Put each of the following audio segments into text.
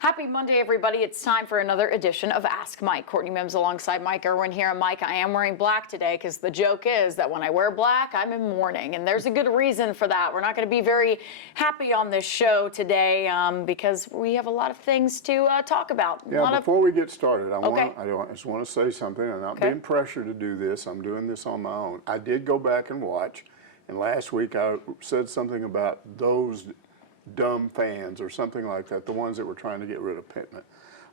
Happy Monday, everybody. It's time for another edition of Ask Mike. Courtney Mims alongside Mike Irwin here. And Mike, I am wearing black today because the joke is that when I wear black, I'm in mourning. And there's a good reason for that. We're not going to be very happy on this show today because we have a lot of things to talk about. Yeah, before we get started, I just want to say something. I'm not being pressured to do this. I'm doing this on my own. I did go back and watch. And last week I said something about those dumb fans or something like that, the ones that were trying to get rid of Pittman.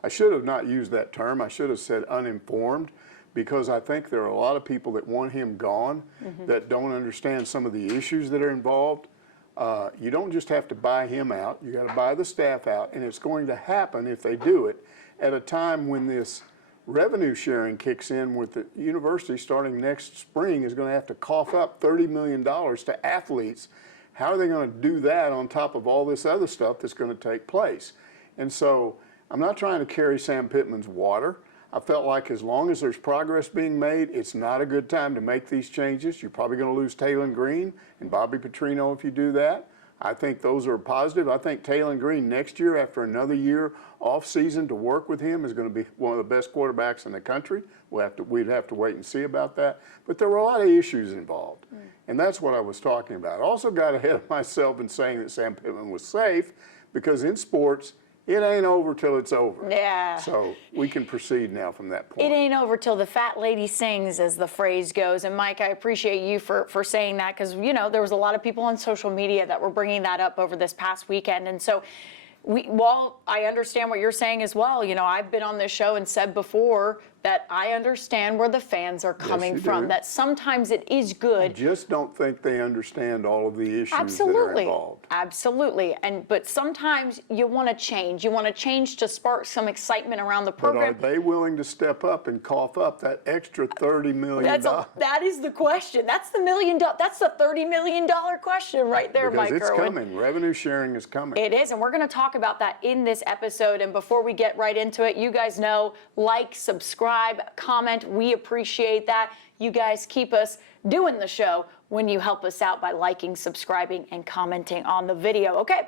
I should have not used that term. I should have said uninformed, because I think there are a lot of people that want him gone that don't understand some of the issues that are involved. You don't just have to buy him out. You got to buy the staff out, and it's going to happen if they do it at a time when this revenue sharing kicks in, with the university starting next spring is going to have to cough up $30 million to athletes. How are they going to do that on top of all this other stuff that's going to take place? And so I'm not trying to carry Sam Pittman's water. I felt like as long as there's progress being made, it's not a good time to make these changes. You're probably going to lose Taylen Green and Bobby Petrino if you do that. I think those are positive. I think Taylen Green next year, after another year off season to work with him, is going to be one of the best quarterbacks in the country. We'd have to wait and see about that. But there were a lot of issues involved, and that's what I was talking about. I also got ahead of myself in saying that Sam Pittman was safe, because in sports, it ain't over till it's over. Yeah. So we can proceed now from that point. It ain't over till the fat lady sings, as the phrase goes. And Mike, I appreciate you for saying that, because, you know, there was a lot of people on social media that were bringing that up over this past weekend. And so while I understand what you're saying as well, you know, I've been on this show and said before that I understand where the fans are coming from, that sometimes it is good. I just don't think they understand all of the issues that are involved. Absolutely. But sometimes you want to change. You want to change to spark some excitement around the program. But are they willing to step up and cough up that extra $30 million? That is the question. That's the That's the $30 million question right there, Mike Irwin. Because it's coming. Revenue sharing is coming. It is, and we're going to talk about that in this episode. And before we get right into it, you guys know, like, subscribe, comment. We appreciate that. You guys keep us doing the show when you help us out by liking, subscribing, and commenting on the video. Okay,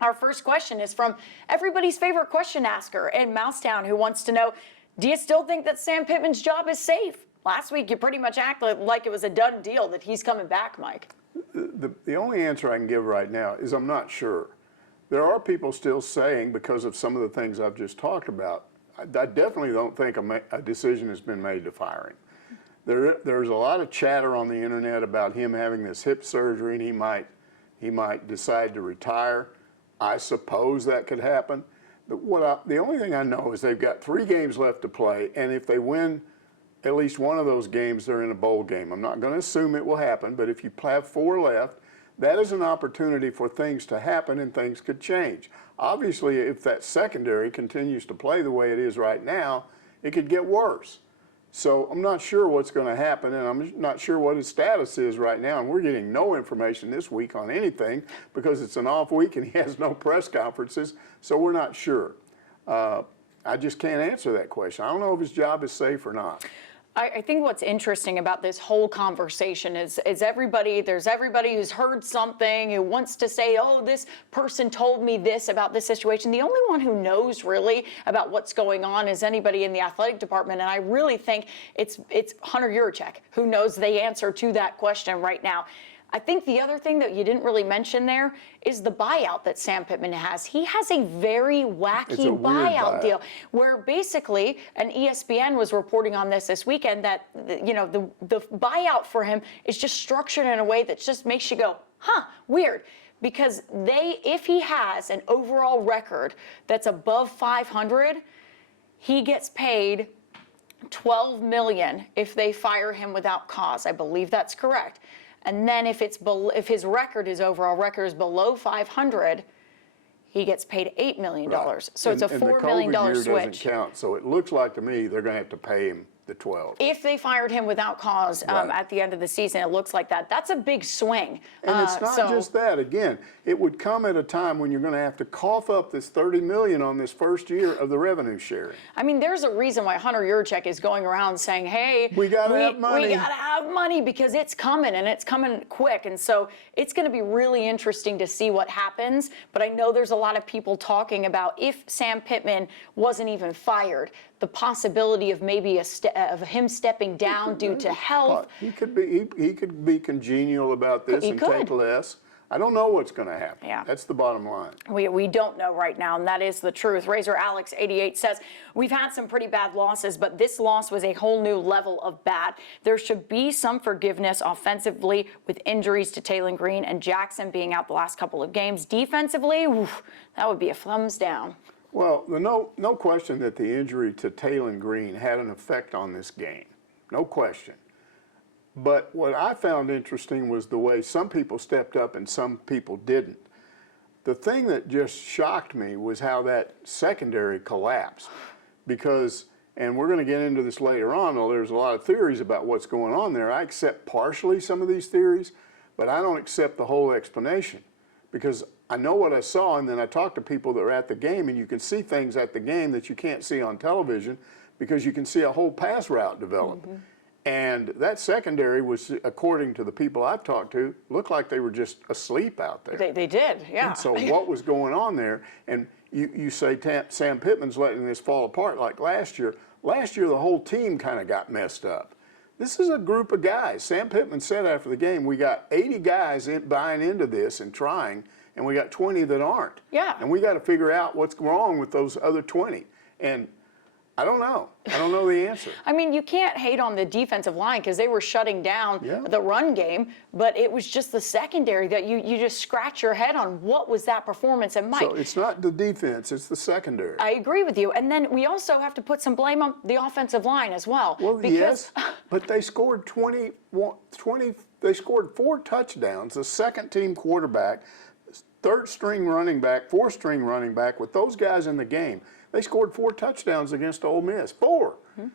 our first question is from everybody's favorite question asker in Mousetown, who wants to know, do you still think that Sam Pittman's job is safe? Last week, you pretty much acted like it was a done deal that he's coming back, Mike. The only answer I can give right now is I'm not sure. There are people still saying, because of some of the things I've just talked about, I definitely don't think a decision has been made to fire him. There's a lot of chatter on the internet about him having this hip surgery, and he might decide to retire. I suppose that could happen. But the only thing I know is they've got 3 games left to play, and if they win at least one of those games, they're in a bowl game. I'm not going to assume it will happen, but if you have 4 left, that is an opportunity for things to happen, and things could change. Obviously, if that secondary continues to play the way it is right now, it could get worse. So I'm not sure what's going to happen, and I'm not sure what his status is right now. And we're getting no information this week on anything, because it's an off week and he has no press conferences, so we're not sure. I just can't answer that question. I don't know if his job is safe or not. I think what's interesting about this whole conversation is there's everybody who's heard something, who wants to say, oh, this person told me this about this situation. The only one who knows really about what's going on is anybody in the athletic department. And I really think it's Hunter Yurachek who knows the answer to that question right now. I think the other thing that you didn't really mention there is the buyout that Sam Pittman has. He has a very wacky buyout deal where basically, and ESPN was reporting on this weekend, that the buyout for him is just structured in a way that just makes you go, huh, weird. Because if he has an overall record that's above 500, he gets paid $12 million if they fire him without cause. I believe that's correct. And then if his overall record is below 500, he gets paid $8 million. Right. So it's a $4 million switch. And the COVID year doesn't count. So it looks like to me they're going to have to pay him the 12. If they fired him without cause at the end of the season, it looks like that. That's a big swing. And it's not just that. Again, it would come at a time when you're going to have to cough up this $30 million on this first year of the revenue sharing. I mean, there's a reason why Hunter Yurachek is going around saying, hey, we got to have money. We got to have money because it's coming, and it's coming quick. And so it's going to be really interesting to see what happens. But I know there's a lot of people talking about if Sam Pittman wasn't even fired, the possibility of maybe of him stepping down due to health. He could be congenial about this and take less. I don't know what's going to happen. Yeah. That's the bottom line. We don't know right now, and that is the truth. Razor Alex 88 says, we've had some pretty bad losses, but this loss was a whole new level of bad. There should be some forgiveness offensively with injuries to Taylen Green and Jackson being out the last couple of games. Defensively, that would be a thumbs down. Well, no question that the injury to Taylen Green had an effect on this game. No question. But what I found interesting was the way some people stepped up and some people didn't. The thing that just shocked me was how that secondary collapsed. Because, and we're going to get into this later on, though there's a lot of theories about what's going on there. I accept partially some of these theories, but I don't accept the whole explanation. Because I know what I saw, and then I talked to people that were at the game, and you can see things at the game that you can't see on television because you can see a whole pass route develop. Mm-hmm. And that secondary was, according to the people I've talked to, looked like they were just asleep out there. They did, yeah. And so what was going on there? And you say Sam Pittman's letting this fall apart like last year. Last year, the whole team kind of got messed up. This is a group of guys. Sam Pittman said after the game, we got 80 guys buying into this and trying, and we got 20 that aren't. Yeah. And we got to figure out what's wrong with those other 20. And I don't know. I don't know the answer. I mean, you can't hate on the defensive line because they were shutting down the run game, but it was just the secondary that you just scratch your head on what was that performance. And Mike, so it's not the defense, it's the secondary. I agree with you. And then we also have to put some blame on the offensive line as well. Well, yes, but they scored 20, they scored 4 touchdowns, the second team quarterback, third string running back, fourth string running back, with those guys in the game. They scored 4 touchdowns against Ole Miss. 4. Mm-hmm.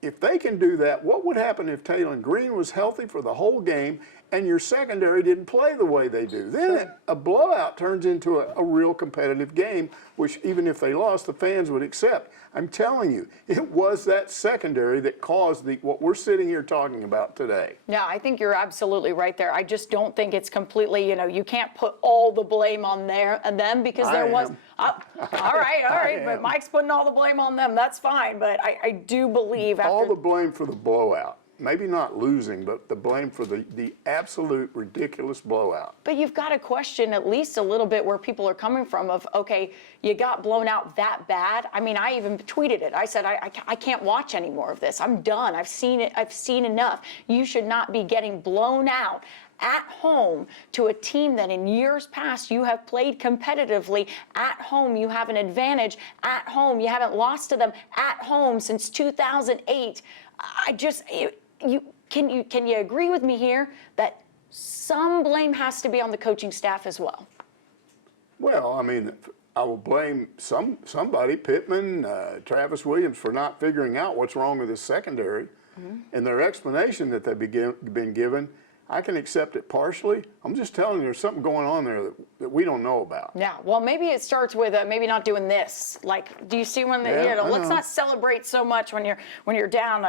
If they can do that, what would happen if Taylen Green was healthy for the whole game and your secondary didn't play the way they do? Then a blowout turns into a real competitive game, which even if they lost, the fans would accept. I'm telling you, it was that secondary that caused what we're sitting here talking about today. Yeah, I think you're absolutely right there. I just don't think it's completely, you can't put all the blame on them because there was. All right. But Mike's putting all the blame on them. That's fine. But I do believe after all the blame for the blowout. Maybe not losing, but the blame for the absolute ridiculous blowout. But you've got to question at least a little bit where people are coming from of, okay, you got blown out that bad. I mean, I even tweeted it. I said, I can't watch any more of this. I'm done. I've seen it. I've seen enough. You should not be getting blown out at home to a team that in years past you have played competitively. At home, you have an advantage. At home, you haven't lost to them at home since 2008. Can you agree with me here that some blame has to be on the coaching staff as well? Well, I mean, I will blame somebody, Pittman, Travis Williams, for not figuring out what's wrong with his secondary. Mm-hmm. And their explanation that they've been given, I can accept it partially. I'm just telling you there's something going on there that we don't know about. Yeah, well, maybe it starts with maybe not doing this. Like, do you see when let's not celebrate so much when you're down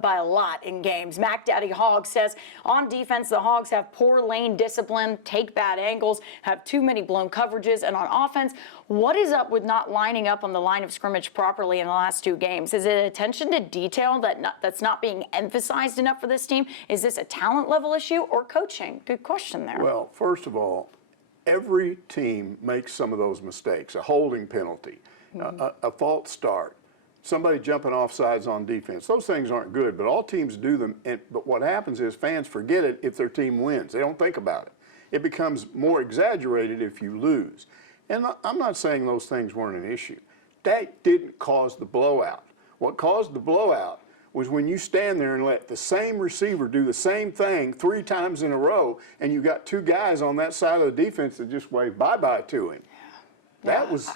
by a lot in games. Mac Daddy Hog says, on defense, the Hogs have poor lane discipline, take bad angles, have too many blown coverages, and on offense, what is up with not lining up on the line of scrimmage properly in the last 2 games? Is it attention to detail that's not being emphasized enough for this team? Is this a talent level issue or coaching? Good question there. Well, first of all, every team makes some of those mistakes. A holding penalty, a false start, somebody jumping off sides on defense. Those things aren't good, but all teams do them. But what happens is fans forget it if their team wins. They don't think about it. It becomes more exaggerated if you lose. And I'm not saying those things weren't an issue. That didn't cause the blowout. What caused the blowout was when you stand there and let the same receiver do the same thing 3 times in a row, and you got 2 guys on that side of the defense that just wave bye-bye to him. That was,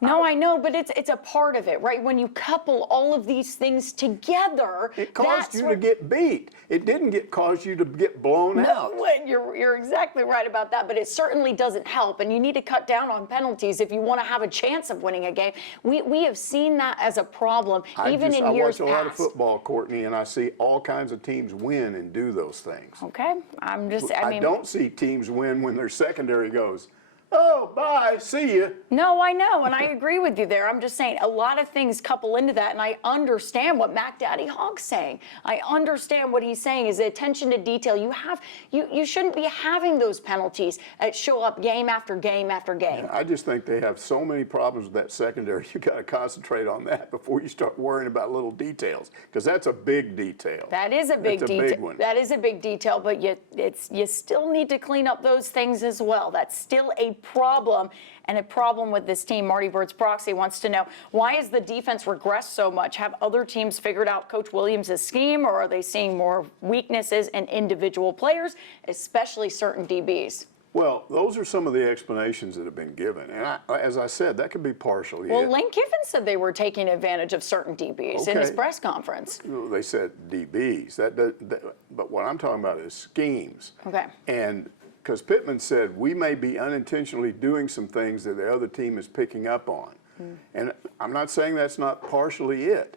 No, I know, but it's a part of it, right? When you couple all of these things together, it caused you to get beat. It didn't cause you to get blown out. No, you're exactly right about that, but it certainly doesn't help, and you need to cut down on penalties if you want to have a chance of winning a game. We have seen that as a problem, even in years past. I watch a lot of football, Courtney, and I see all kinds of teams win and do those things. Okay, I mean, I don't see teams win when their secondary goes, oh, bye, see you. No, I know, and I agree with you there. I'm just saying a lot of things couple into that, and I understand what Mac Daddy Hog's saying. I understand what he's saying is the attention to detail. You shouldn't be having those penalties that show up game after game after game. Yeah, I just think they have so many problems with that secondary. You got to concentrate on that before you start worrying about little details, because that's a big detail. That is a big detail. Big one. That is a big detail, but you still need to clean up those things as well. That's still a problem, and a problem with this team. Marty Bird's Proxy wants to know, why has the defense regressed so much? Have other teams figured out Coach Williams' scheme, or are they seeing more weaknesses in individual players, especially certain DBs? Well, those are some of the explanations that have been given. And as I said, that could be partial. Well, Lane Kiffin said they were taking advantage of certain DBs in his press conference. They said DBs. But what I'm talking about is schemes. Okay. And because Pittman said, we may be unintentionally doing some things that the other team is picking up on. And I'm not saying that's not partially it.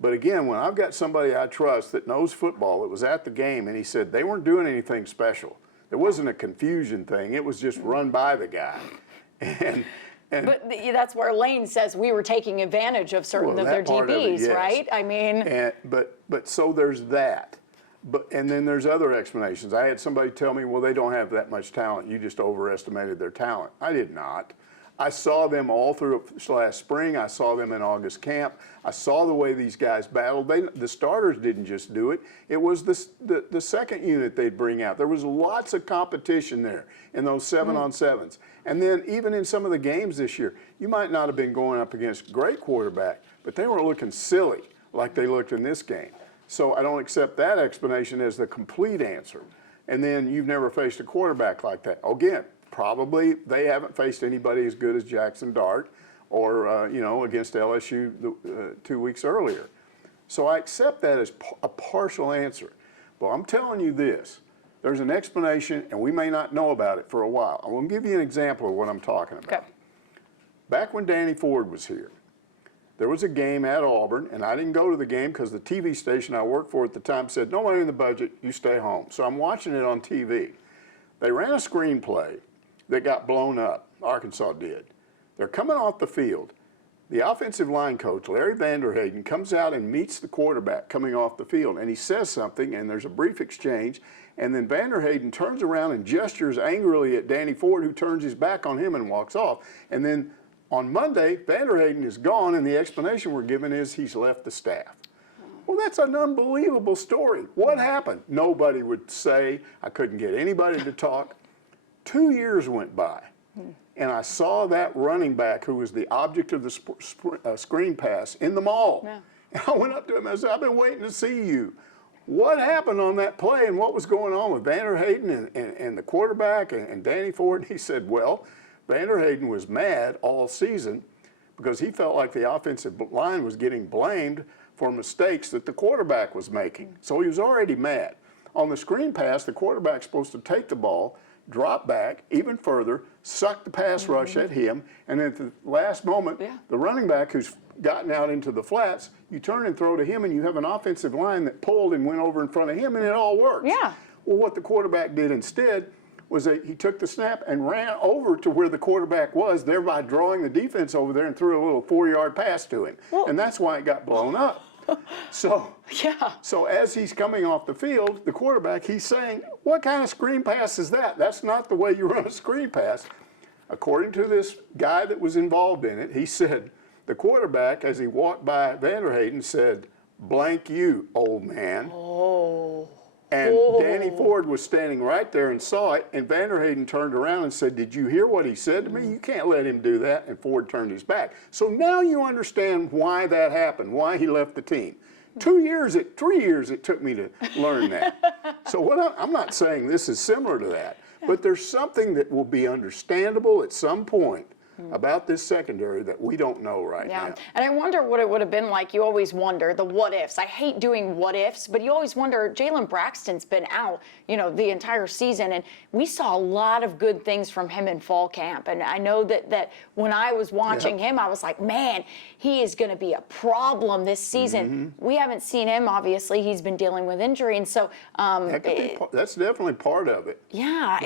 But again, when I've got somebody I trust that knows football, that was at the game, and he said they weren't doing anything special. It wasn't a confusion thing. It was just run by the guy. But that's where Lane says we were taking advantage of certain of their DBs, yes. right? I mean. But so there's that. And then there's other explanations. I had somebody tell me, well, they don't have that much talent. You just overestimated their talent. I did not. I saw them all through last spring. I saw them in August camp. I saw the way these guys battled. The starters didn't just do it. It was the second unit they'd bring out. There was lots of competition there in those 7-on-7s. And then even in some of the games this year, you might not have been going up against a great quarterback, but they were looking silly like they looked in this game. So I don't accept that explanation as the complete answer. And then you've never faced a quarterback like that. Again, probably they haven't faced anybody as good as Jackson Dart or, against LSU 2 weeks earlier. So I accept that as a partial answer. But I'm telling you this, there's an explanation, and we may not know about it for a while. I'm going to give you an example of what I'm talking about. Okay. Back when Danny Ford was here, there was a game at Auburn, and I didn't go to the game because the TV station I worked for at the time said, no money in the budget, you stay home. So I'm watching it on TV. They ran a screenplay that got blown up. Arkansas did. They're coming off the field. The offensive line coach, Larry Vanderhayden, comes out and meets the quarterback coming off the field, and he says something, and there's a brief exchange, and then Vanderhayden turns around and gestures angrily at Danny Ford, who turns his back on him and walks off. And then on Monday, Vanderhayden is gone, and the explanation we're given is he's left the staff. Well, that's an unbelievable story. What happened? Nobody would say. I couldn't get anybody to talk. 2 years went by, and I saw that running back who was the object of the screen pass in the mall. Yeah. And I went up to him and I said, I've been waiting to see you. What happened on that play and what was going on with Vanderhayden and the quarterback and Danny Ford? He said, well, Vanderhayden was mad all season because he felt like the offensive line was getting blamed for mistakes that the quarterback was making. So he was already mad. On the screen pass, the quarterback's supposed to take the ball, drop back even further, suck the pass rush at him, and then at the last moment, the running back who's gotten out into the flats, you turn and throw to him, and you have an offensive line that pulled and went over in front of him, and it all works. Yeah. Well, what the quarterback did instead was that he took the snap and ran over to where the quarterback was, thereby drawing the defense over there and threw a little 4-yard pass to him. Well, and that's why it got blown up. So as he's coming off the field, the quarterback, he's saying, what kind of screen pass is that? That's not the way you run a screen pass. According to this guy that was involved in it, he said, the quarterback, as he walked by Vanderhayden, said, blank you, old man. Oh. And Danny Ford was standing right there and saw it, and Vanderhayden turned around and said, did you hear what he said to me? You can't let him do that. And Ford turned his back. So now you understand why that happened, why he left the team. 3 years it took me to learn that. So I'm not saying this is similar to that, but there's something that will be understandable at some point about this secondary that we don't know right now. And I wonder what it would have been like. You always wonder the what ifs. I hate doing what ifs, but you always wonder. Jalen Braxton's been out, the entire season, and we saw a lot of good things from him in fall camp. And I know that when I was watching him, I was like, man, he is going to be a problem this season. We haven't seen him. Obviously, he's been dealing with injury, and so that's definitely part of it. Yeah,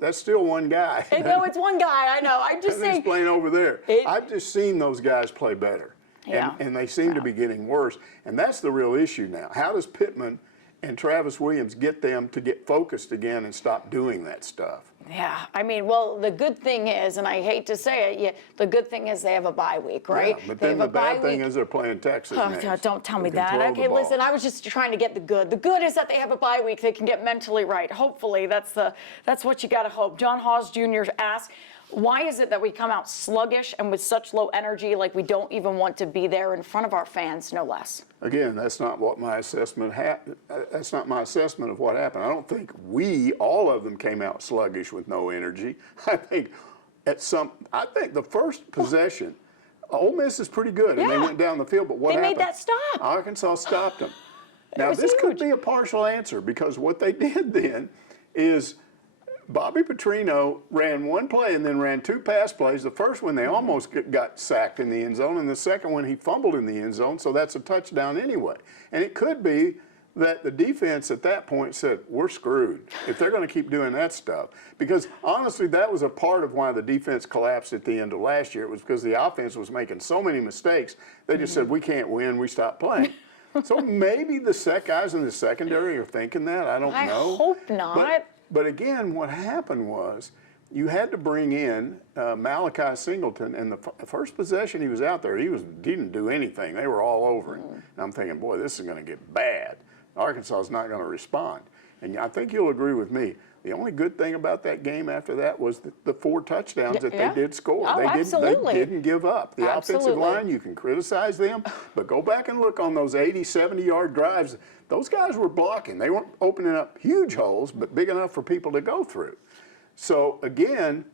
that's still one guy. No, it's one guy. I know. I'm just saying. Playing over there. I've just seen those guys play better, and they seem to be getting worse. And that's the real issue now. How does Pittman and Travis Williams get them to get focused again and stop doing that stuff? Yeah, I mean, well, the good thing is, and I hate to say it, the good thing is they have a bye week, right? Yeah, but then the bad thing is they're playing Texas next. God, don't tell me that. Okay, listen, I was just trying to get the good. The good is that they have a bye week. They can get mentally right. Hopefully, that's what you got to hope. John Hawes Jr. asked, why is it that we come out sluggish and with such low energy, like we don't even want to be there in front of our fans, no less? Again, that's not what my assessment that's not my assessment of what happened. I don't think all of them came out sluggish with no energy. I think the first possession, Ole Miss is pretty good, and they went down the field, but what happened? They made that stop. Arkansas stopped them. Now, this could be a partial answer, because what they did then is Bobby Petrino ran one play and then ran two pass plays. The first one, they almost got sacked in the end zone, and the second one, he fumbled in the end zone, so that's a touchdown anyway. And it could be that the defense at that point said, we're screwed if they're going to keep doing that stuff. Because, honestly, that was a part of why the defense collapsed at the end of last year. It was because the offense was making so many mistakes, they just said, we can't win, we stopped playing. So maybe the guys in the secondary are thinking that. I don't know. I hope not. But again, what happened was you had to bring in Malachi Singleton, and the first possession he was out there, he didn't do anything. They were all over him. And I'm thinking, boy, this is going to get bad. Arkansas is not going to respond. And I think you'll agree with me. The only good thing about that game after that was the 4 touchdowns that they did score. Oh, they didn't give up. The offensive line, you can criticize them, but go back and look on those 80, 70-yard drives. Those guys were blocking. They weren't opening up huge holes, but big enough for people to go through. So, again,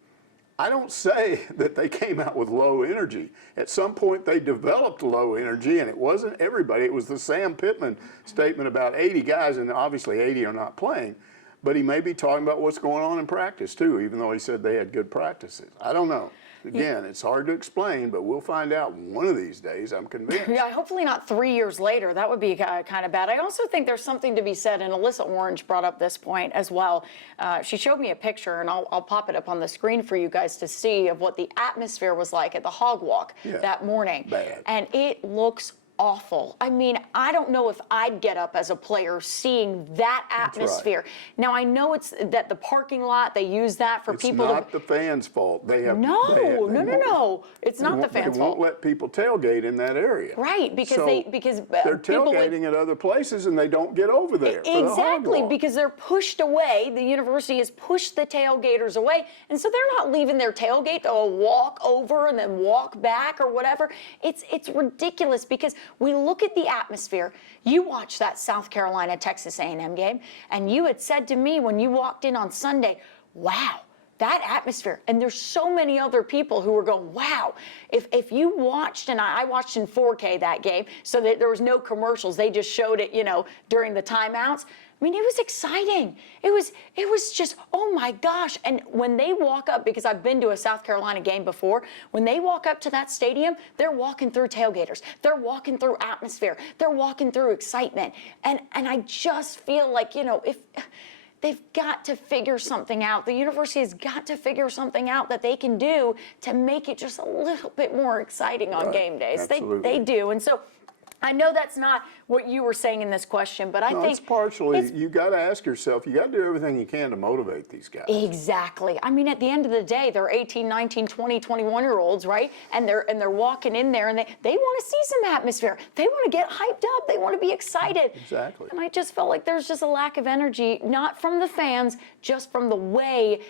I don't say that they came out with low energy. At some point, they developed low energy, and it wasn't everybody. It was the Sam Pittman statement about 80 guys, and obviously 80 are not playing. But he may be talking about what's going on in practice, too, even though he said they had good practices. I don't know. Again, it's hard to explain, but we'll find out one of these days, I'm convinced. Yeah, hopefully not 3 years later. That would be kind of bad. I also think there's something to be said, and Alyssa Orange brought up this point as well. She showed me a picture, and I'll pop it up on the screen for you guys to see, of what the atmosphere was like at the Hog Walk that morning. Bad. And it looks awful. I mean, I don't know if I'd get up as a player seeing that atmosphere. Right. Now, I know it's that the parking lot, they use that for people. It's not the fans' fault. They have No. It's not the fans' fault. They won't let people tailgate in that area. Right, because they're tailgating at other places and they don't get over there. Exactly, because they're pushed away. The university has pushed the tailgaters away, and so they're not leaving their tailgate. They'll walk over and then walk back or whatever. It's ridiculous, because we look at the atmosphere. You watched that South Carolina Texas A&M game, and you had said to me when you walked in on Sunday, wow, that atmosphere. And there's so many other people who were going, wow. If you watched, and I watched in 4K that game, so that there was no commercials. They just showed it, during the timeouts. I mean, it was exciting. It was just, oh my gosh. And when they walk up, because I've been to a South Carolina game before, when they walk up to that stadium, they're walking through tailgaters. They're walking through atmosphere. They're walking through excitement. And I just feel like, if they've got to figure something out. The university has got to figure something out that they can do to make it just a little bit more exciting on game days. Absolutely. They do. And so I know that's not what you were saying in this question, but I think it's partially, you got to ask yourself, you got to do everything you can to motivate these guys. Exactly. I mean, at the end of the day, they're 18, 19, 20, 21-year-olds, right? And they're walking in there, and they want to see some atmosphere. They want to get hyped up. They want to be excited. Exactly. And I just felt like there's just a lack of energy, not from the fans, just from the way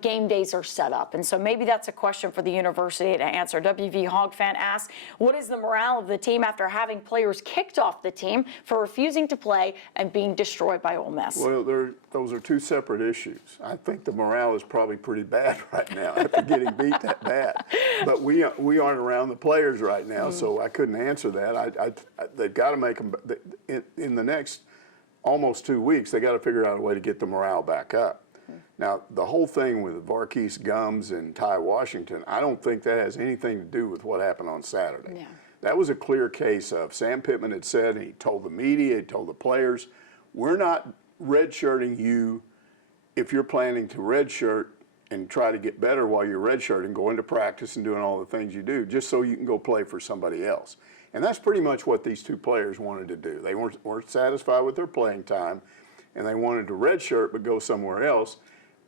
game days are set up. And so maybe that's a question for the university to answer. WV Hog Fan asks, what is the morale of the team after having players kicked off the team for refusing to play and being destroyed by Ole Miss? Well, those are two separate issues. I think the morale is probably pretty bad right now after getting beat that bad. But we aren't around the players right now, so I couldn't answer that. They've got to make them in the next almost 2 weeks. They got to figure out a way to get the morale back up. Now, the whole thing with Varkey's Gums and Ty Washington, I don't think that has anything to do with what happened on Saturday. Yeah. That was a clear case of Sam Pittman had said, and he told the media, he told the players, we're not redshirting you if you're planning to redshirt and try to get better while you're redshirting, going to practice and doing all the things you do, just so you can go play for somebody else. And that's pretty much what these two players wanted to do. They weren't satisfied with their playing time, and they wanted to redshirt but go somewhere else.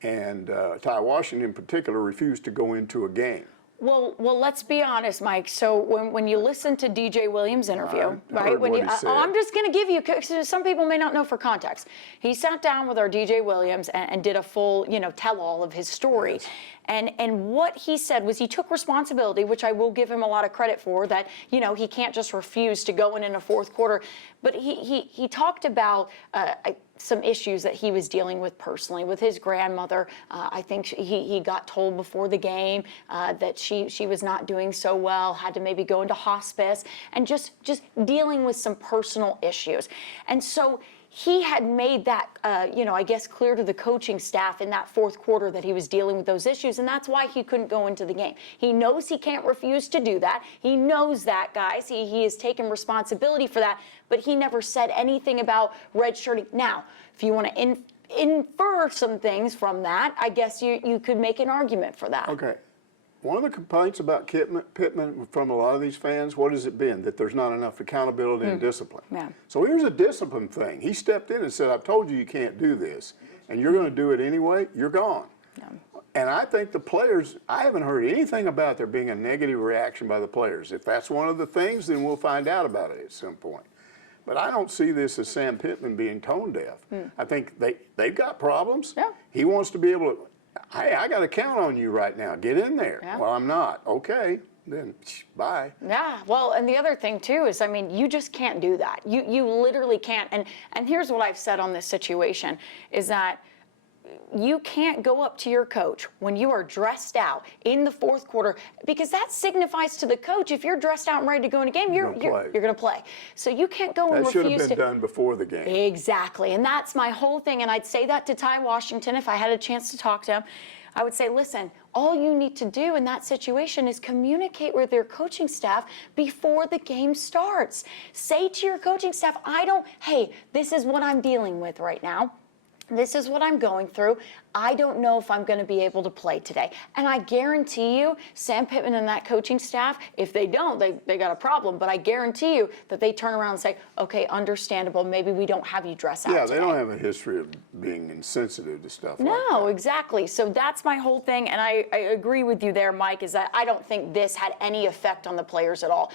And Ty Washington in particular refused to go into a game. Well, let's be honest, Mike. So when you listen to DJ Williams' interview, right? I'm just going to give you, because some people may not know for context. He sat down with our DJ Williams and did a full, tell-all of his story. Yes. And what he said was he took responsibility, which I will give him a lot of credit for, that, he can't just refuse to go in a fourth quarter. But he talked about some issues that he was dealing with personally with his grandmother. I think he got told before the game that she was not doing so well, had to maybe go into hospice, and just dealing with some personal issues. And so he had made that, I guess, clear to the coaching staff in that fourth quarter that he was dealing with those issues, and that's why he couldn't go into the game. He knows he can't refuse to do that. He knows that, guys. He has taken responsibility for that, but he never said anything about redshirting. Now, if you want to infer some things from that, I guess you could make an argument for that. Okay. One of the complaints about Pittman from a lot of these fans, what has it been? That there's not enough accountability and discipline. Yeah. So here's a discipline thing. He stepped in and said, I've told you can't do this, and you're going to do it anyway, you're gone. Yeah. And I think the players, I haven't heard anything about there being a negative reaction by the players. If that's one of the things, then we'll find out about it at some point. But I don't see this as Sam Pittman being tone deaf. I think they've got problems. Yeah. He wants to be able to, hey, I got to count on you right now. Get in there. Yeah. Well, I'm not. Okay, then bye. Yeah, well, and the other thing, too, is, you just can't do that. You literally can't. And here's what I've said on this situation, is that you can't go up to your coach when you are dressed out in the fourth quarter, because that signifies to the coach, if you're dressed out and ready to go in a game, you're going to play. So you can't go and refuse to. That should have been done before the game. Exactly, and that's my whole thing. And I'd say that to Ty Washington if I had a chance to talk to him. I would say, listen, all you need to do in that situation is communicate with your coaching staff before the game starts. Say to your coaching staff, hey, this is what I'm dealing with right now. This is what I'm going through. I don't know if I'm going to be able to play today. And I guarantee you, Sam Pittman and that coaching staff, if they don't, they got a problem. But I guarantee you that they turn around and say, okay, understandable, maybe we don't have you dress out today. They don't have a history of being insensitive to stuff like that. No, exactly. So that's my whole thing. And I agree with you there, Mike, is that I don't think this had any effect on the players at all.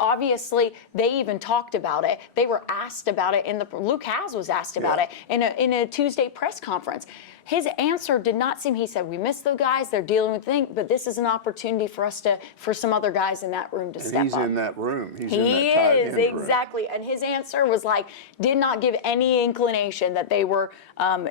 Obviously, they even talked about it. They were asked about it Luke Haas was asked about it in a Tuesday press conference. His answer did not seem, he said, we miss the guys, they're dealing with things, but this is an opportunity for some other guys in that room to step up. He's in that room. He's in that tight end room. Exactly. And his answer was did not give any inclination that they were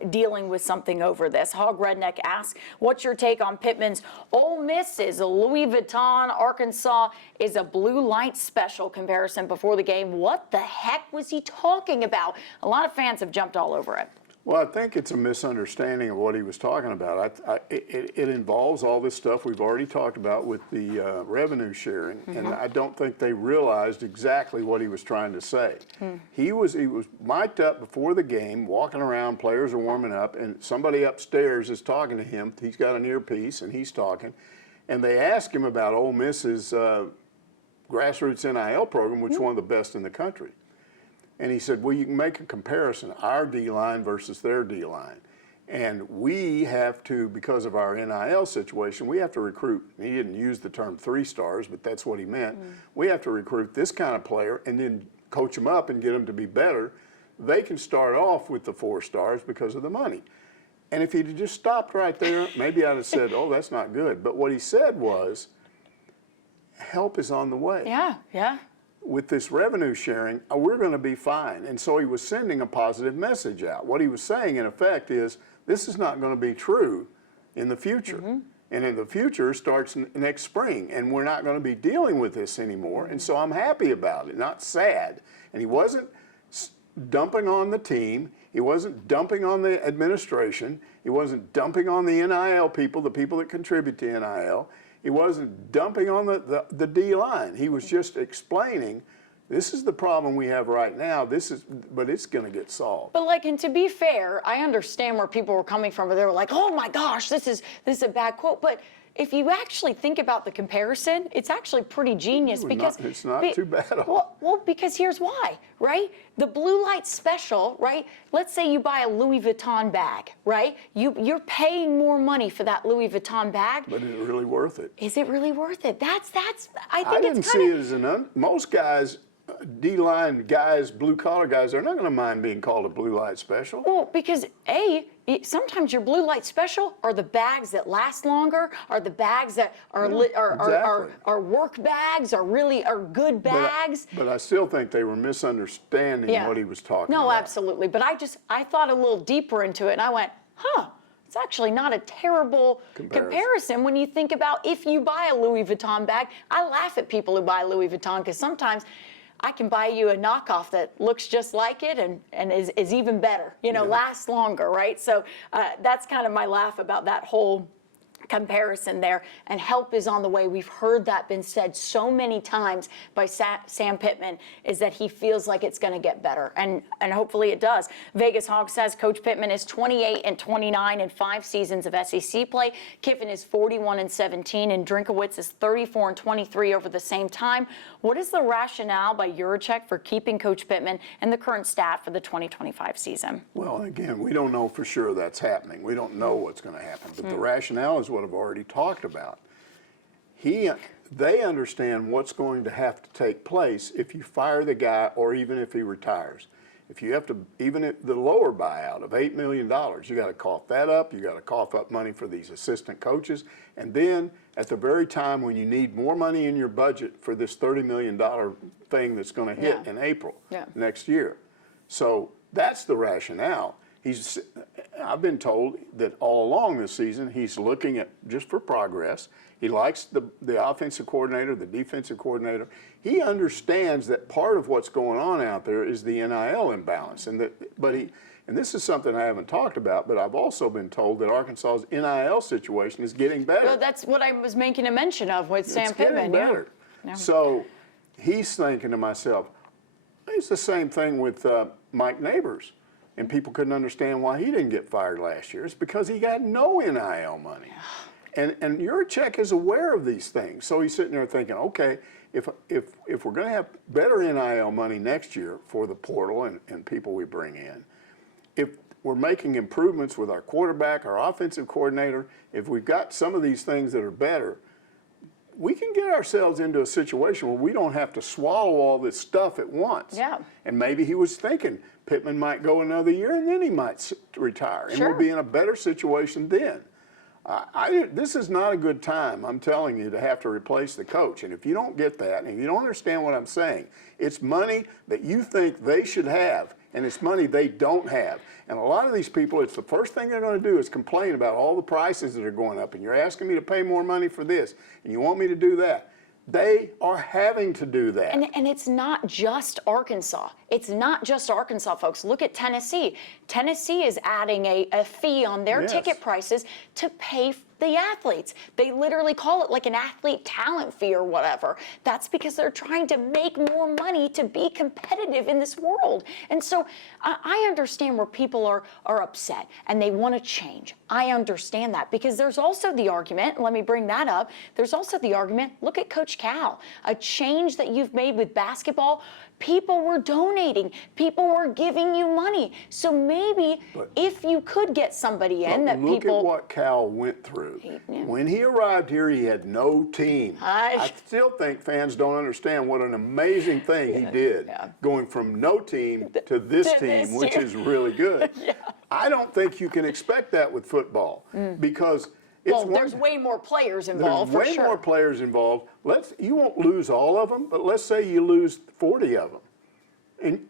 dealing with something over this. Hog Redneck asks, what's your take on Pittman's Ole Miss is a Louis Vuitton, Arkansas is a blue light special comparison before the game? What the heck was he talking about? A lot of fans have jumped all over it. Well, I think it's a misunderstanding of what he was talking about. It involves all this stuff we've already talked about with the revenue sharing, and I don't think they realized exactly what he was trying to say. He was mic'd up before the game, walking around, players are warming up, and somebody upstairs is talking to him. He's got an earpiece, and he's talking, and they ask him about Ole Miss's grassroots NIL program, which is one of the best in the country. And he said, well, you can make a comparison, our D-line versus their D-line. And we have to, because of our NIL situation, we have to recruit. He didn't use the term 3 stars, but that's what he meant. We have to recruit this kind of player and then coach them up and get them to be better. They can start off with the 4 stars because of the money. And if he'd just stopped right there, maybe I'd have said, oh, that's not good. But what he said was, help is on the way. Yeah, yeah. With this revenue sharing, we're going to be fine. And so he was sending a positive message out. What he was saying, in effect, is this is not going to be true in the future. And in the future starts next spring, and we're not going to be dealing with this anymore. And so I'm happy about it, not sad. And he wasn't dumping on the team. He wasn't dumping on the administration. He wasn't dumping on the NIL people, the people that contribute to NIL. He wasn't dumping on the D line. He was just explaining, this is the problem we have right now. But it's going to get solved. But like, and to be fair, I understand where people were coming from. But they were like, "Oh my gosh, this is a bad quote." But if you actually think about the comparison, it's actually pretty genius because it's not too bad. Well, because here's why, right? The blue light special, right? Let's say you buy a Louis Vuitton bag, right? You're paying more money for that Louis Vuitton bag. But is it really worth it? Is it really worth it? That's. I think I didn't it's see it as most guys. D-line guys, blue-collar guys, they're not going to mind being called a blue light special. Well, because sometimes your blue light special are the bags that last longer, are the bags that are are work bags, are good bags. But I still think they were misunderstanding what he was talking about. No, absolutely. But I thought a little deeper into it, and I went, it's actually not a terrible comparison when you think about if you buy a Louis Vuitton bag. I laugh at people who buy Louis Vuitton because sometimes I can buy you a knockoff that looks just like it and is even better, lasts longer, right? So that's kind of my laugh about that whole comparison there. And help is on the way. We've heard that been said so many times by Sam Pittman, is that he feels like it's going to get better, and hopefully it does. Vegas Hawk says Coach Pittman is 28-29 in 5 seasons of SEC play. Kiffin is 41-17, and Drinkowitz is 34-23 over the same time. What is the rationale by Juracek for keeping Coach Pittman and the current staff for the 2025 season? Well, again, we don't know for sure that's happening. We don't know what's going to happen. But the rationale is what I've already talked about. They understand what's going to have to take place if you fire the guy or even if he retires. If you have to, even at the lower buyout of $8 million, you got to cough that up. You got to cough up money for these assistant coaches. And then at the very time when you need more money in your budget for this $30 million thing that's going to hit in April next year. So that's the rationale. I've been told that all along this season he's looking at just for progress. He likes the offensive coordinator, the defensive coordinator. He understands that part of what's going on out there is the NIL imbalance, and this is something I haven't talked about, but I've also been told that Arkansas's NIL situation is getting better. Well, that's what I was making a mention of with Sam Pittman. It's getting better. Yeah. So he's thinking to myself, it's the same thing with Mike Neighbors. And people couldn't understand why he didn't get fired last year. It's because he got no NIL money. And Juracek is aware of these things. So he's sitting there thinking, okay, if we're going to have better NIL money next year for the portal and people we bring in, if we're making improvements with our quarterback, our offensive coordinator, if we've got some of these things that are better, we can get ourselves into a situation where we don't have to swallow all this stuff at once. Yeah. And maybe he was thinking Pittman might go another year and then he might retire. And we'll be in a better situation then. This is not a good time, I'm telling you, to have to replace the coach. And if you don't get that, and you don't understand what I'm saying, it's money that you think they should have, and it's money they don't have. And a lot of these people, it's the first thing they're going to do is complain about all the prices that are going up. And you're asking me to pay more money for this, and you want me to do that. They are having to do that. And it's not just Arkansas. It's not just Arkansas, folks. Look at Tennessee. Tennessee is adding a fee on their ticket prices to pay the athletes. They literally call it like an athlete talent fee or whatever. That's because they're trying to make more money to be competitive in this world. And so I understand where people are upset and they want to change. I understand that, because there's also the argument, let me bring that up, there's also the argument, look at Coach Cal, a change that you've made with basketball. People were donating. People were giving you money. So maybe if you could get somebody in that look people... Look at what Cal went through. through. Yeah. When he arrived here, he had no team. I still think fans don't understand what an amazing thing he did, going from no team to this team, which is really good. I don't think you can expect that with football because there's way more players involved. There's way more players involved. You won't lose all of them, but let's say you lose 40 of them.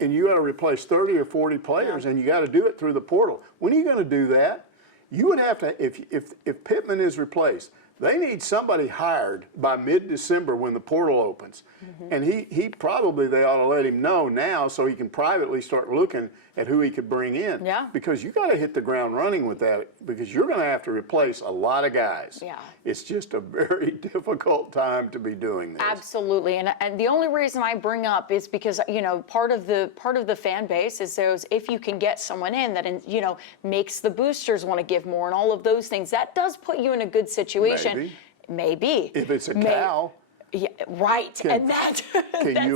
And you got to replace 30 or 40 players, and you got to do it through the portal. When are you going to do that? You would have to, if Pittman is replaced, they need somebody hired by mid-December when the portal opens. And they ought to let him know now so he can privately start looking at who he could bring in. Because you got to hit the ground running with that, because you're going to have to replace a lot of guys. It's just a very difficult time to be doing this. Absolutely. And the only reason I bring up is because, part of the fan base is if you can get someone in that, makes the boosters want to give more and all of those things, that does put you in a good situation. Maybe. If it's a cow. Yeah, right. Can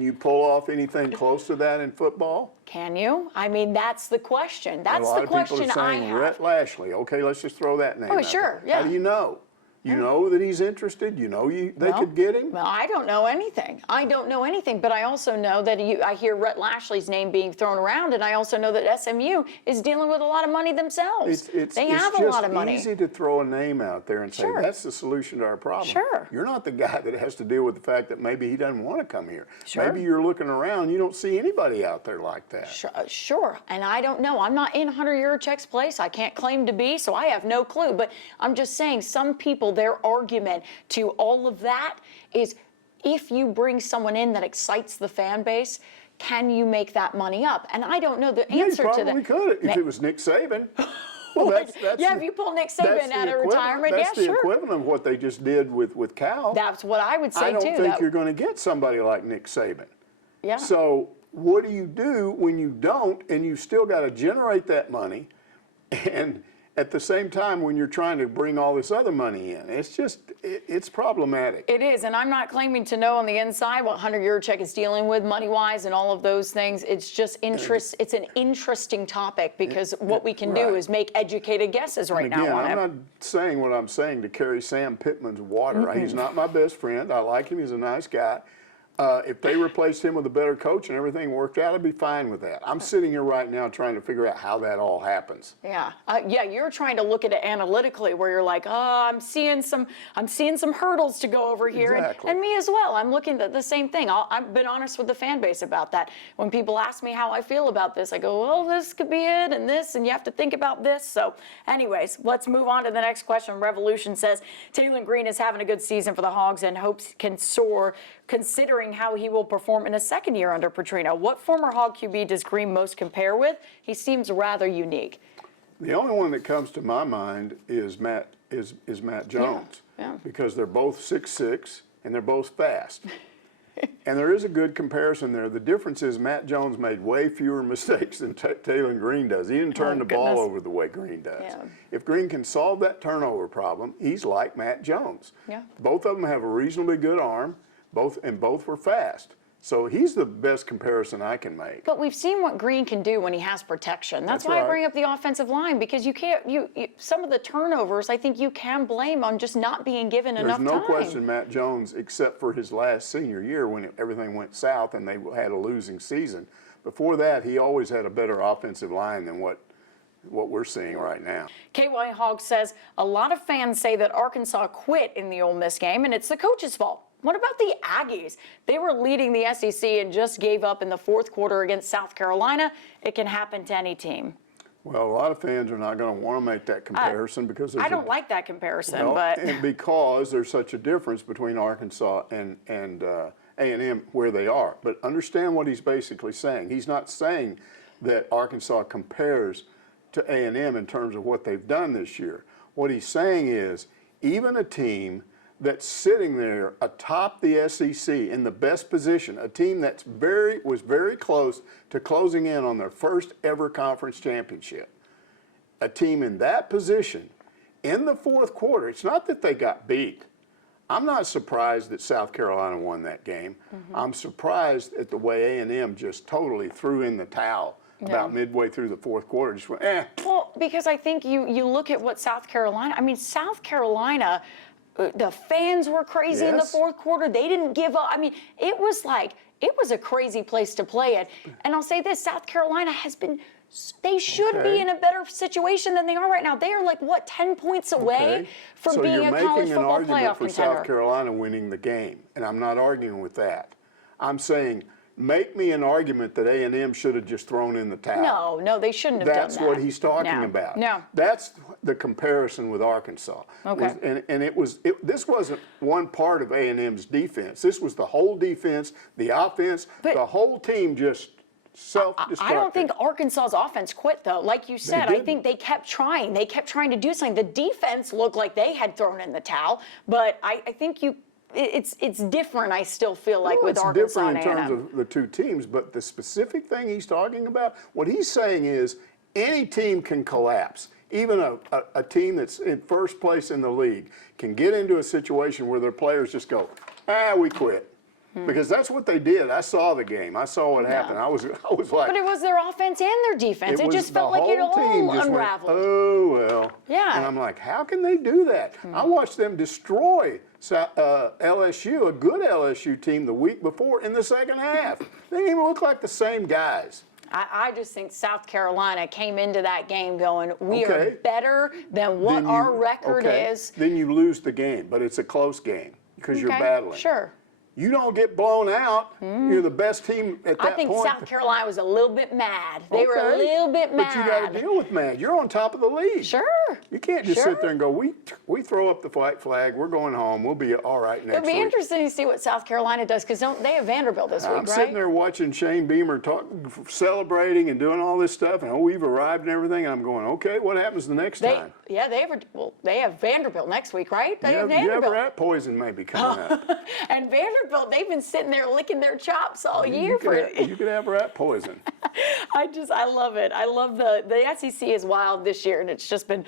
you pull off anything close to that in football? Can you? I mean, that's the question. That's the question I have. A lot of people are saying Rhett Lashley. Okay, let's just throw that name out sure. there. How do you know? You know that he's interested? You know they could get him? Well, I don't know anything. But I also know that I hear Rhett Lashley's name being thrown around, and I also know that SMU is dealing with a lot of money themselves. They have a lot of money. It's easy to throw a name out there and say, that's the solution to our problem. You're not the guy that has to deal with the fact that maybe he doesn't want to come here. Maybe you're looking around, you don't see anybody out there like that. Sure. And I don't know. I'm not in Hunter Yurachek's place. I can't claim to be, so I have no clue. But I'm just saying, some people, their argument to all of that is, if you bring someone in that excites the fan base, can you make that money up? And I don't know the answer to that. You probably could if it was Nick Saban. If you pull Nick Saban out of retirement, that's the equivalent of what they just did with Cal. That's what I would say, too. I don't think you're going to get somebody like Nick Saban. So what do you do when you don't, and you still got to generate that money, and at the same time when you're trying to bring all this other money in? It's problematic. It is, and I'm not claiming to know on the inside what Hunter Yurachek is dealing with money-wise and all of those things. It's just it's an interesting topic, because what we can do is make educated guesses now on it. I'm not saying what I'm saying to carry Sam Pittman's water. He's not my best friend. I like him. He's a nice guy. If they replaced him with a better coach and everything worked out, I'd be fine with that. I'm sitting here right now trying to figure out how that all happens. You're trying to look at it analytically, where you're like, I'm seeing some hurdles to go over here, and me as well. I'm looking at the same thing. I've been honest with the fan base about that. When people ask me how I feel about this, I go, well, this could be it, and this, and you have to think about this. So, anyways, let's move on to the next question. Revolution says Taylen Green is having a good season for the Hogs and hopes can soar, considering how he will perform in his second year under Petrino. What former Hog QB does Green most compare with? He seems rather unique. The only one that comes to my mind is Matt Jones, because they're both 6'6" and they're both fast. And there is a good comparison there. The difference is Matt Jones made way fewer mistakes than Taylen Green does. He didn't turn the ball over the way Green does. If Green can solve that turnover problem, he's like Matt Jones. Both of them have a reasonably good arm. Both were fast. So he's the best comparison I can make. But we've seen what Green can do when he has protection. That's why I bring up the offensive line, because you can't. Some of the turnovers, I think you can blame on just not being given enough time. There's no question Matt Jones, except for his last senior year when everything went south and they had a losing season. Before that, he always had a better offensive line than what we're seeing right now. KY Hogg says a lot of fans say that Arkansas quit in the Ole Miss game, and it's the coach's fault. What about the Aggies? They were leading the SEC and just gave up in the fourth quarter against South Carolina. It can happen to any team. Well, a lot of fans are not going to want to make that comparison because I don't like that comparison, and because there's such a difference between Arkansas and A&M where they are. But understand what he's basically saying. He's not saying that Arkansas compares to A&M in terms of what they've done this year. What he's saying is, even a team that's sitting there atop the SEC in the best position, a team that's was very close to closing in on their first ever conference championship, a team in that position in the fourth quarter, it's not that they got beat. I'm not surprised that South Carolina won that game. I'm surprised at the way A&M just totally threw in the towel about midway through the fourth quarter, just went, eh. Well, because I think you look at what South Carolina, I mean, South Carolina, the fans were crazy in the fourth quarter. They didn't give up. I mean, it was a crazy place to play at. And I'll say this, South Carolina they should be in a better situation than they are right now. They are 10 points away from being a college football playoff contender. So you're making an argument for South Carolina winning the game, and I'm not arguing with that. I'm saying, make me an argument that A&M should have just thrown in the towel. No, they shouldn't have done that. That's what he's talking about. No. That's the comparison with Arkansas. Okay. This wasn't one part of A&M's defense. This was the whole defense, the offense, the whole team just self-destructed. I don't think Arkansas's offense quit, though. Like you said, I think they kept trying. They kept trying to do something. The defense looked like they had thrown in the towel, but I think it's different, I still feel like, with Arkansas and A&M. It's different in terms of the two teams, but the specific thing he's talking about, what he's saying is any team can collapse. Even a team that's in first place in the league can get into a situation where their players just go, we quit. Because that's what they did. I saw the game. I saw what happened. I was like. But it was their offense and their defense. It just felt like it all unraveled. Oh, well. Yeah. And I'm like, how can they do that? I watched them destroy LSU, a good LSU team, the week before in the second half. They didn't even look like the same guys. I just think South Carolina came into that game going, we are better than what our record is. Then you lose the game, but it's a close game because you're battling. Sure. You don't get blown out. You're the best team at that point. I think South Carolina was a little bit mad. They were a little bit mad. But you got to deal with mad. You're on top of the league. Sure. You can't just sit there and go, we throw up the white flag. We're going home. We'll be all right next week. It'll be interesting to see what South Carolina does because they have Vanderbilt this week, right? I'm sitting there watching Shane Beamer celebrating and doing all this stuff, and we've arrived and everything. And I'm going, okay, what happens the next time? Yeah, they have Vanderbilt next week, right? They have you Vanderbilt. have rat poison maybe coming up. And Vanderbilt, they've been sitting there licking their chops all year. You could have rat poison. I love it. I love the SEC is wild this year, and it's just been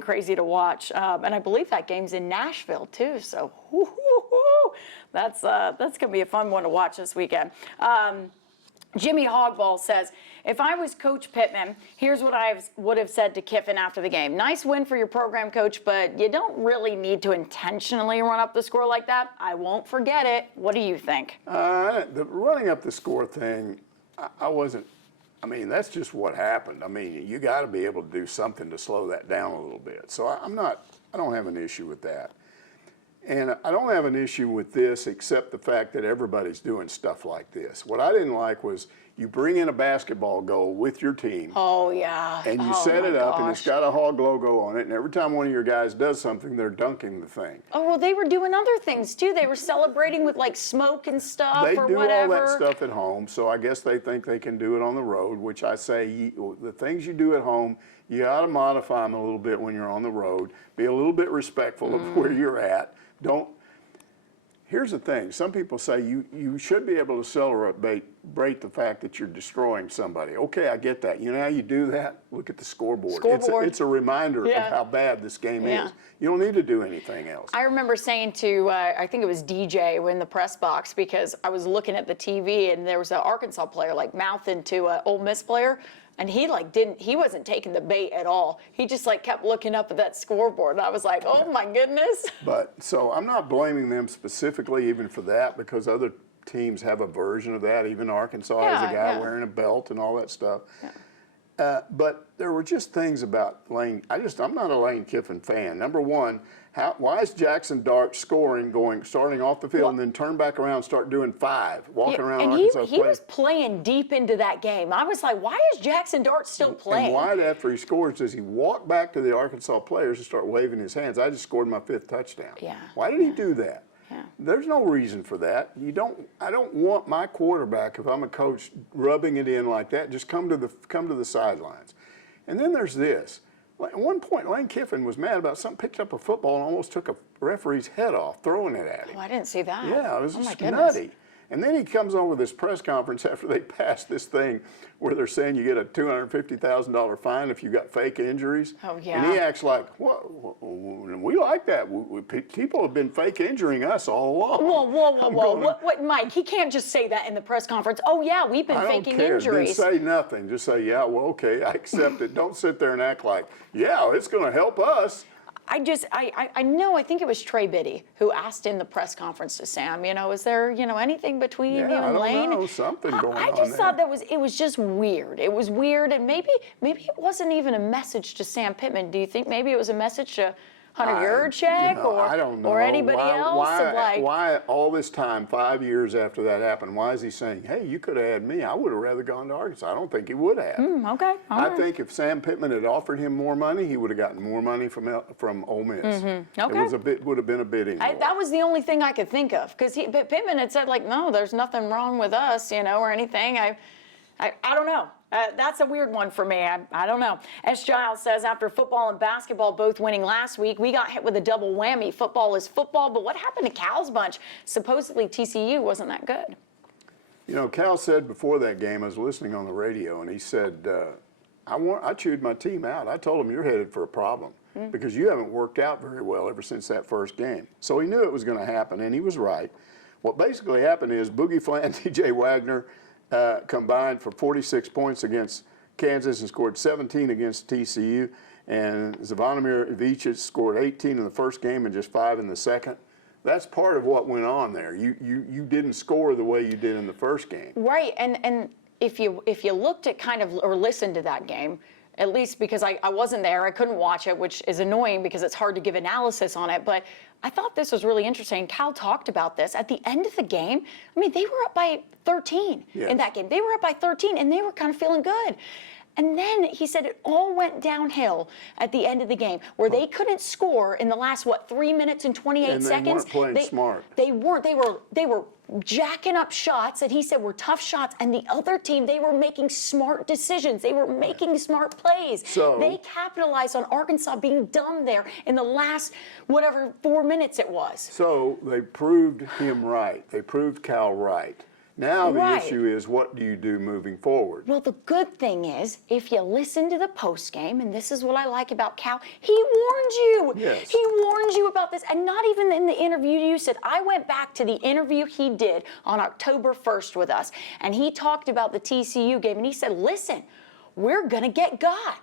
crazy to watch. And I believe that game's in Nashville too. So that's gonna be a fun one to watch this weekend. Jimmy Hogball says, if I was Coach Pittman, here's what I would have said to Kiffin after the game. Nice win for your program, Coach, but you don't really need to intentionally run up the score like that. I won't forget it. What do you think? The running up the score thing, that's just what happened. I mean, you got to be able to do something to slow that down a little bit. So I don't have an issue with that. And I don't have an issue with this except the fact that everybody's doing stuff like this. What I didn't like was you bring in a basketball goal with your team. Oh, yeah. And you set it up, and it's got a Hog logo on it, and every time one of your guys does something, they're dunking the thing. Oh, well, they were doing other things, too. They were celebrating with, smoke and stuff or whatever. They do all that stuff at home, so I guess they think they can do it on the road, which I say the things you do at home, you ought to modify them a little bit when you're on the road. Be a little bit respectful of where you're at. Here's the thing. Some people say you should be able to celebrate the fact that you're destroying somebody. Okay, I get that. You know how you do that? Look at the scoreboard. It's a reminder of how bad this game is. You don't need to do anything else. I remember saying to, I think it was DJ in the press box, because I was looking at the TV and there was an Arkansas player mouthing to an Ole Miss player. And he wasn't taking the bait at all. He just kept looking up at that scoreboard. And I was like, oh my goodness. But so I'm not blaming them specifically even for that, because other teams have a version of that. Even Arkansas has a guy wearing a belt and all that stuff. Yeah. But there were just things about Lane. I'm not a Lane Kiffin fan. Number one, why is Jackson Dart starting off the field and then turn back around and start doing walking around Arkansas? And he was playing deep into that game. I was like, why is Jackson Dart still playing? And why after he scores does he walk back to the Arkansas players and start waving his hands? I just scored my 5th touchdown. Yeah. Why did he do that? Yeah. There's no reason for that. I don't want my quarterback, if I'm a coach, rubbing it in like that. Just come to the sidelines. And then there's this. At one point, Lane Kiffin was mad about something, picked up a football and almost took a referee's head off, throwing it at him. Oh, I didn't see that. Yeah, it was just nutty. And then he comes on with this press conference after they passed this thing where they're saying you get a $250,000 fine if you got fake injuries. Oh, yeah. And he acts like, what? We like that. People have been fake injuring us all along. Whoa. What, Mike? He can't just say that in the press conference. Oh, yeah, we've been faking injuries. Then say nothing. Just say, yeah, well, okay, I accept it. Don't sit there and act like, yeah, it's going to help us. I know, I think it was Trey Biddy who asked in the press conference to Sam, is there, anything between you and Lane? I don't know, something going on I just thought it was just weird. It was weird, and maybe it wasn't even a message to Sam Pittman. Do you think maybe it was a message to Hunter Yurachek I don't know. or anybody else? Why all this time, 5 years after that happened, why is he saying, hey, you could have had me. I would have rather gone to Arkansas. I don't think he would have. Okay. I think if Sam Pittman had offered him more money, he would have gotten more money from Ole Miss. Okay. It would have been a bidding war. That was the only thing I could think of, because Pittman had said, like, no, there's nothing wrong with us, or anything. I don't know. That's a weird one for me. I don't know. S. Giles says, after football and basketball both winning last week, we got hit with a double whammy. Football is football, but what happened to Cal's bunch? Supposedly TCU wasn't that good. Cal said before that game, I was listening on the radio, and he said, I chewed my team out. I told him, you're headed for a problem because you haven't worked out very well ever since that first game. So he knew it was going to happen, and he was right. What basically happened is Boogie Flant and T.J. Wagner combined for 46 points against Kansas and scored 17 against TCU. And Zvonimir Ivica scored 18 in the first game and just 5 in the second. That's part of what went on there. You didn't score the way you did in the first game. Right, and if you looked at or listened to that game, at least because I wasn't there, I couldn't watch it, which is annoying because it's hard to give analysis on it, but I thought this was really interesting. Cal talked about this. At the end of the game, they were up by 13 in that game. They were up by 13, and they were kind of feeling good. And then he said it all went downhill at the end of the game, where they couldn't score in the last 3 minutes and 28 seconds. And they weren't playing smart. They weren't. They were jacking up shots that he said were tough shots, and the other team, they were making smart decisions. They were making smart plays. So they capitalized on Arkansas being dumb there in the last 4 minutes it was. So they proved him right. They proved Cal right. Now the issue is, what do you do moving forward? Well, the good thing is, if you listen to the post game, and this is what I like about Cal, he warned you. Yes. He warned you about this, and not even in the interview you said. I went back to the interview he did on October 1st with us, and he talked about the TCU game, and he said, listen, we're going to get God.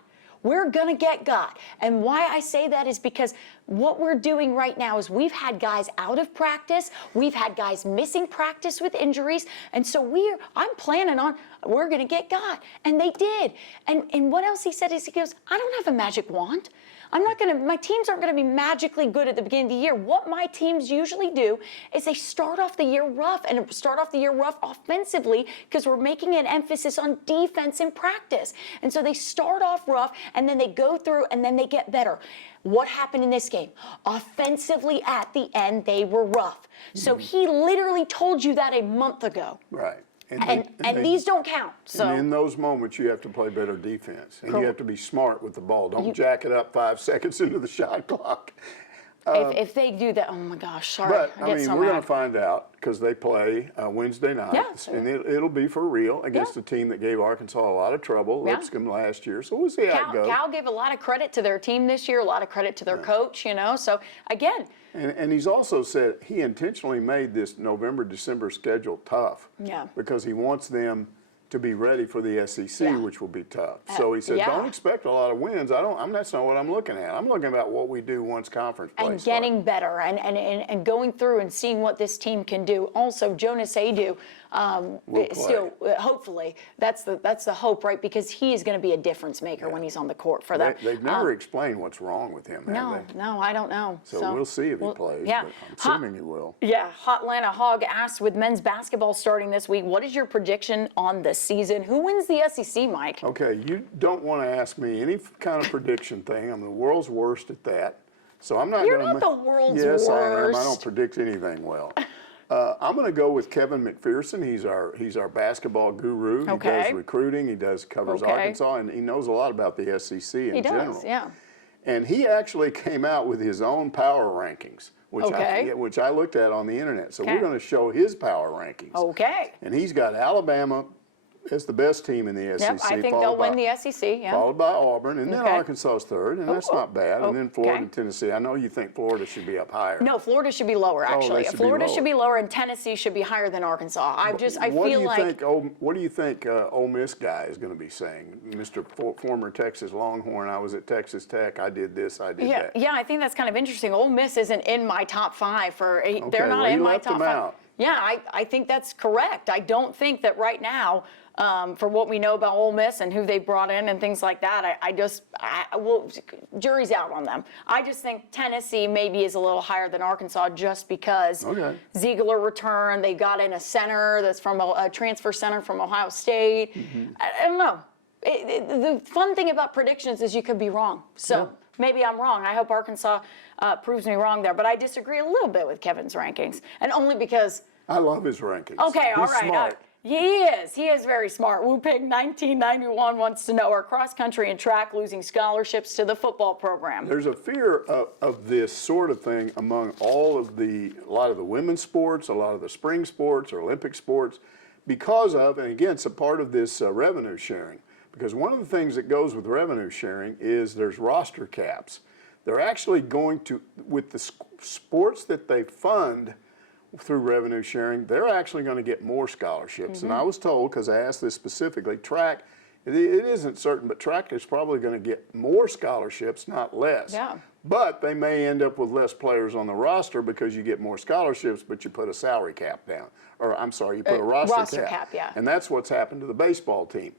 We're going to get God. And why I say that is because what we're doing right now is we've had guys out of practice. We've had guys missing practice with injuries. And so I'm planning on, we're going to get God. And they did. And what else he said is, he goes, I don't have a magic wand. My teams aren't going to be magically good at the beginning of the year. What my teams usually do is they start off the year rough, and start off the year rough offensively because we're making an emphasis on defense in practice. And so they start off rough, and then they go through, and then they get better. What happened in this game? Offensively, at the end, they were rough. So he literally told you that a month ago. Right. And these don't count. So and in those moments, you have to play better defense, and you have to be smart with the ball. Don't jack it up 5 seconds into the shot clock. If they do that, oh my gosh, sorry. But we're going to find out because they play Wednesday night, and it'll be for real against a team that gave Arkansas a lot of trouble, Lipscomb last year. So we'll see how it goes. Cal gave a lot of credit to their team this year, a lot of credit to their coach. So again. And he's also said he intentionally made this November-December schedule tough. Yeah. Because he wants them to be ready for the SEC, which will be tough. So he said, don't expect a lot of wins. That's not what I'm looking at. I'm looking at what we do once conference play starts. And getting better and going through and seeing what this team can do. Also, Jonas Adu, still, hopefully, that's the hope, right? Because he is going to be a difference maker when he's on the court for that. They've never explained what's wrong with him, have they? No, I don't know. So we'll see if he plays, but I'm assuming he will. Yeah, Hotlanta Hog asked, with men's basketball starting this week, what is your prediction on the season? Who wins the SEC, Mike? Okay, you don't want to ask me any kind of prediction thing. I'm the world's worst at that. So I'm not going to. You're not the world's worst. Yes, I am. I don't predict anything well. I'm going to go with Kevin McPherson. He's our basketball guru. Okay. He does recruiting. He covers Arkansas, and he knows a lot about the SEC in general. He does, yeah. And he actually came out with his own power rankings, which, Okay. which I looked at on the internet. So Okay. we're going to show his power rankings. Okay. And he's got Alabama as the best team in the SEC. Yep, I think they'll win the SEC, yeah. Followed by Auburn, and then Okay. Arkansas's third, and that's not bad. And then Florida Okay. and Tennessee. I know you think Florida should be up higher. No, Florida should be lower, actually. should be Florida lower. should be lower, and Tennessee should be higher than Arkansas. I feel like. What do you think Ole Miss guy is going to be saying? Mr. Former Texas Longhorn, I was at Texas Tech, I did this, I did that. Yeah, I think that's kind of interesting. Ole Miss isn't in my top 5 they're not well, in he my left top them 5. out. Yeah, I think that's correct. I don't think that right now, for what we know about Ole Miss and who they brought in and things like that, jury's out on them. I just think Tennessee maybe is a little higher than Arkansas just because Ziegler returned. They got in a center that's from a transfer center from Ohio State. I don't know. The fun thing about predictions is you could be wrong. So maybe I'm wrong. I hope Arkansas proves me wrong there. But I disagree a little bit with Kevin's rankings, and only because. I love his rankings. Okay, all He's right. smart. He is very smart. Woo-Pig 1991 wants to know, are cross country and track losing scholarships to the football program? There's a fear of this sort of thing among a lot of the women's sports, a lot of the spring sports or Olympic sports, because of, and again, it's a part of this revenue sharing. Because one of the things that goes with revenue sharing is there's roster caps. They're actually going to, with the sports that they fund through revenue sharing, they're actually going to get more scholarships. And I was told, because I asked this specifically, track, it isn't certain, but track is probably going to get more scholarships, not less. Yeah. But they may end up with less players on the roster because you get more scholarships, but you put a salary cap down. Or I'm sorry, you put a roster cap. Yeah. And that's what's happened to the baseball team.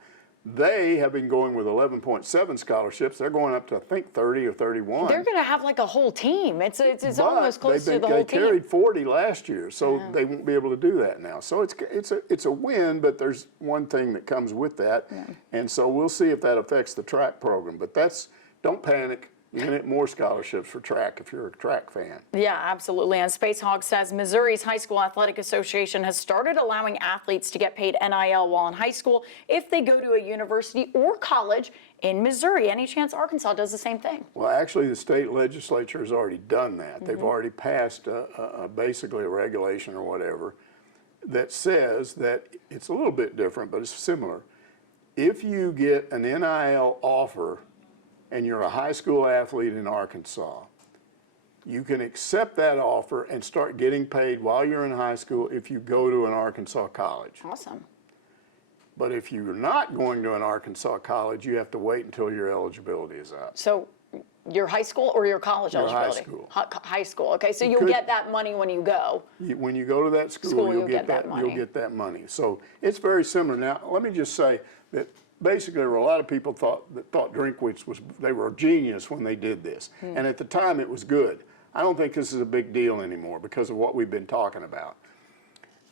They have been going with 11.7 scholarships. They're going up to, I think, 30 or 31. They're going to have like a whole team. It's almost close to the whole team. They carried 40 last year, so they won't be able to do that now. So it's a win, but there's one thing that comes with that, and so we'll see if that affects the track program. But don't panic. You're going to get more scholarships for track if you're a track fan. Yeah, absolutely. And Space Hog says Missouri's High School Athletic Association has started allowing athletes to get paid NIL while in high school if they go to a university or college in Missouri. Any chance Arkansas does the same thing? Well, actually, the state legislature has already done that. They've already passed basically a regulation or whatever that says that it's a little bit different, but it's similar. If you get an NIL offer and you're a high school athlete in Arkansas, you can accept that offer and start getting paid while you're in high school if you go to an Arkansas college. Awesome. But if you're not going to an Arkansas college, you have to wait until your eligibility is up. So your high school or your college eligibility? High school. High school. Okay, so you'll get that money when you go. When you go to that school, you'll get that money. You'll get that money. So it's very similar. Now, let me just say that basically, there were a lot of people thought Drinkwitz they were a genius when they did this. And at the time, it was good. I don't think this is a big deal anymore because of what we've been talking about.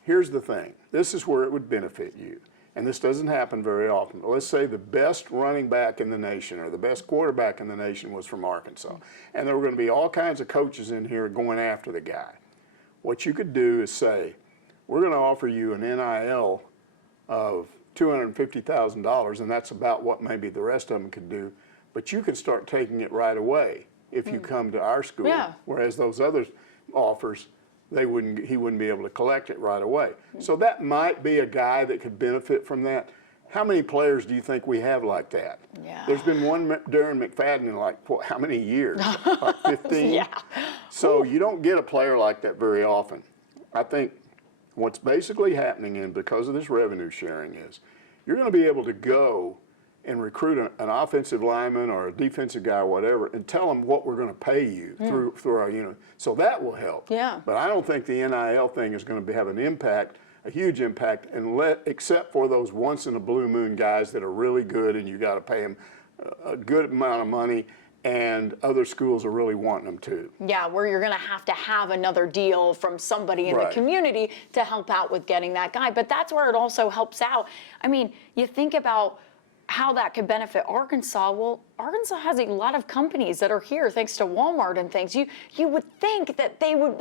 Here's the thing. This is where it would benefit you. And this doesn't happen very often. Let's say the best running back in the nation or the best quarterback in the nation was from Arkansas. And there were going to be all kinds of coaches in here going after the guy. What you could do is say, we're going to offer you an NIL of $250,000, and that's about what maybe the rest of them could do. But you can start taking it right away if you come to our school. Yeah. Whereas those other offers, he wouldn't be able to collect it right away. So that might be a guy that could benefit from that. How many players do you think we have like that? Yeah. There's been one Darren McFadden in like, how many years? Like 15? Yeah. So you don't get a player like that very often. I think what's basically happening because of this revenue sharing is you're going to be able to go and recruit an offensive lineman or a defensive guy or whatever and tell them what we're going to pay you through our unit. So that will help. Yeah. But I don't think the NIL thing is going to have an impact, a huge impact, except for those once in a blue moon guys that are really good and you got to pay them a good amount of money. And other schools are really wanting them to. Yeah, where you're going to have another deal from somebody in the community to help out with getting that guy. But that's where it also helps out. I mean, you think about how that could benefit Arkansas. Well, Arkansas has a lot of companies that are here thanks to Walmart and things. You would think that they would,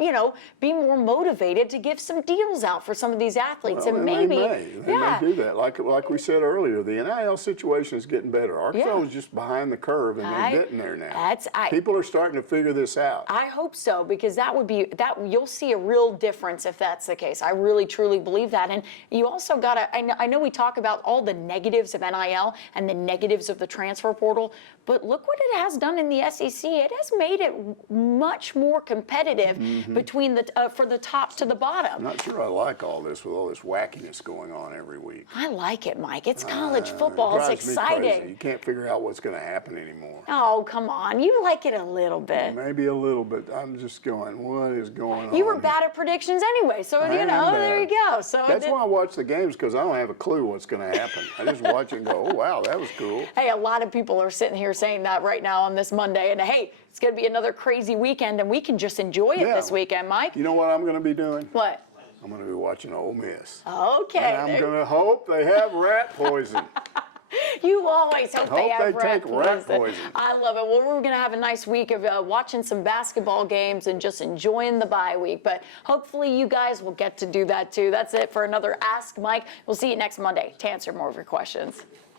be more motivated to give some deals out for some of these athletes, Well, and maybe they may do that. Like we said earlier, the NIL situation is getting better. Arkansas was just behind the curve, and they're getting there now. People are starting to figure this out. I hope so, because that would be that you'll see a real difference if that's the case. I really truly believe that. And you also got to. I know we talk about all the negatives of NIL and the negatives of the transfer portal, but look what it has done in the SEC. It has made it much more competitive between for the top to the bottom. I'm not sure I like all this with all this wackiness going on every week. I like it, Mike. It's college football. It's exciting. You can't figure out what's going to happen anymore. Oh, come on. You like it a little bit. Maybe a little bit. I'm just going, what is going on? You were bad at predictions anyway, so there you go. So that's why I watch the games, because I don't have a clue what's going to happen. I just watch it and go, oh, wow, that was cool. Hey, a lot of people are sitting here saying that right now on this Monday, and hey, it's going to be another crazy weekend, and we can just enjoy it this weekend, Mike. You know what I'm going to be doing? What? I'm going to be watching Ole Miss. Okay. And I'm going to hope they have rat poison. You always hope they have rat poison. I love it. Well, we're going to have a nice week of watching some basketball games and just enjoying the bye week. But hopefully you guys will get to do that too. That's it for another Ask Mike. We'll see you next Monday to answer more of your questions.